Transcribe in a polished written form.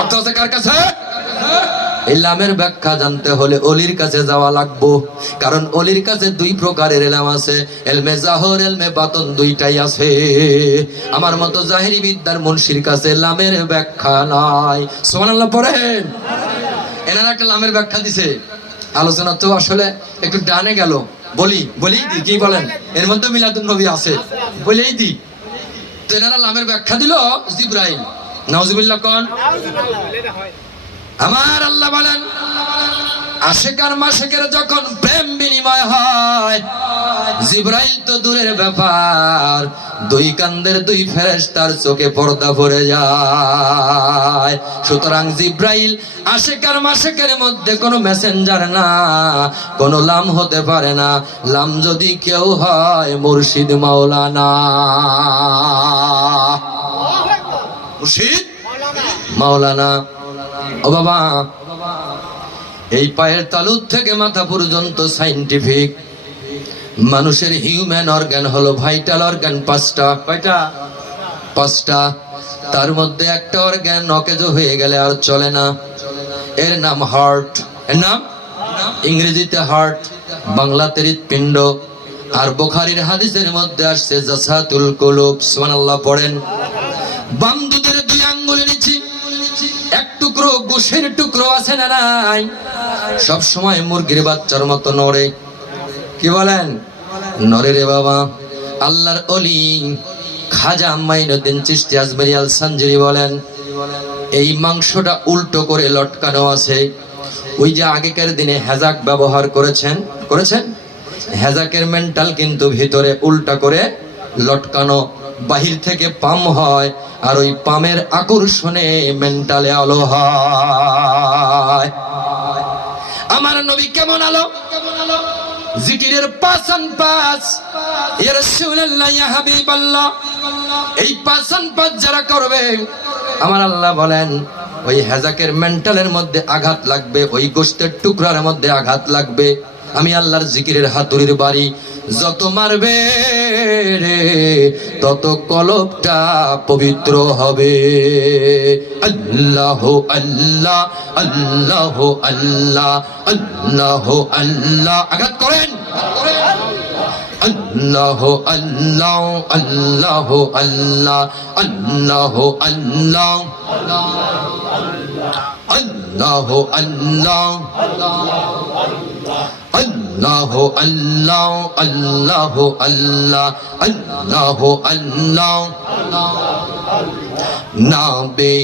অর্থ আছে কার কাছে? এই লামের ব্যাখ্যা জানতে হলে অলির কাছে যাওয়া লাগবো, কারণ অলির কাছে দুই প্রকারের এলম আছে, এলমে জাহর, এলমে বাতন, দুইটাই আছে। আমার মতো জাহেরি বিদ্যার মুন্সির কাছে লামের ব্যাখ্যা নাই। সুবহানাল্লাহ পড়েন। এনারা একটা লামের ব্যাখ্যা দিছে, আলোচনা তো আসলে একটু ডানে গেল, বলেই দি, কি বলেন? এর মধ্যে মিলাদুন নবী আছে, বলেই দি। তো এনারা লামের ব্যাখ্যা দিল জিবরাইল। নাউজুবিল্লাহ কোন? আমার আল্লাহ বলেন, আশিক আর মাশিকের যখন প্রেম বিনিময় হয়, জিবরাইল তো দূরের ব্যাপার, দুই কান্দের দুই ফেরেশতার চোখে পর্দা পড়ে যায়। সুতরাং জিবরাইল আশিক আর মাশিকের মধ্যে কোনো মেসেঞ্জার না, কোনো লাম হতে পারে না। লাম যদি কেউ হয় মুর্শিদ মাওলানা। মুর্শিদ মাওলানা। ও বাবা, এই পায়ের তালুর থেকে মাথা পর্যন্ত সাইন্টিফিক। মানুষের হিউম্যান অর্গান হলো ভাইটাল অর্গান পাঁচটা। কয়টা? পাঁচটা। তার মধ্যে একটা অর্গান অকেজো হয়ে গেলে আর চলে না, এর নাম হার্ট। এর নাম ইংরেজিতে হার্ট, বাংলাতে হৃৎপিণ্ড। আর বুখারীর হাদিসের মধ্যে আসছে জাসাতুল কুলুব। সুবহানাল্লাহ পড়েন। বাম দুধের দুই আঙ্গুলের নিচে এক টুকরো গোশের টুকরো আছে না নাই? সব সময় মুরগির বাচ্চার মতো নড়ে। কি বলেন? নড়ে রে বাবা। আল্লাহর ওলি খাজা মাইনুদ্দিন চিশতি আজমেরি আল সানজিরি বলেন, এই মাংসটা উল্টো করে লটকানো আছে। ওই যে আগেকার দিনে হেজাক ব্যবহার করেছেন, হেজাকের মেন্টাল কিন্তু ভিতরে উল্টা করে লটকানো। বাহির থেকে পাম হয়, আর ওই পামের আকর্ষণে মেন্টালে আলো হয়। আমার নবী কেমন আলো? জিকিরের পাঁচান পাঁচ। ইয়া রাসূলুল্লাহ, ইয়া হাবিবাল্লাহ, এই পাঁচান পাঁচ যারা করবে, আমার আল্লাহ বলেন ওই হেজাকের মেন্টালের মধ্যে আঘাত লাগবে, ওই গোশতের টুকরার মধ্যে আঘাত লাগবে। আমি আল্লাহর জিকিরের হাতুড়ির বাড়ি যত মারবে রে, তত কলবটা পবিত্র হবে। আল্লাহ আল্লাহ আল্লাহ আল্লাহ আল্লাহ আল্লাহ। আঘাত করেন। আল্লাহ আল্লাহ আল্লাহ আল্লাহ আল্লাহ আল্লাহ আল্লাহ আল্লাহ আল্লাহ আল্লাহ আল্লাহ আল্লাহ আল্লাহ আল্লাহ। নাবে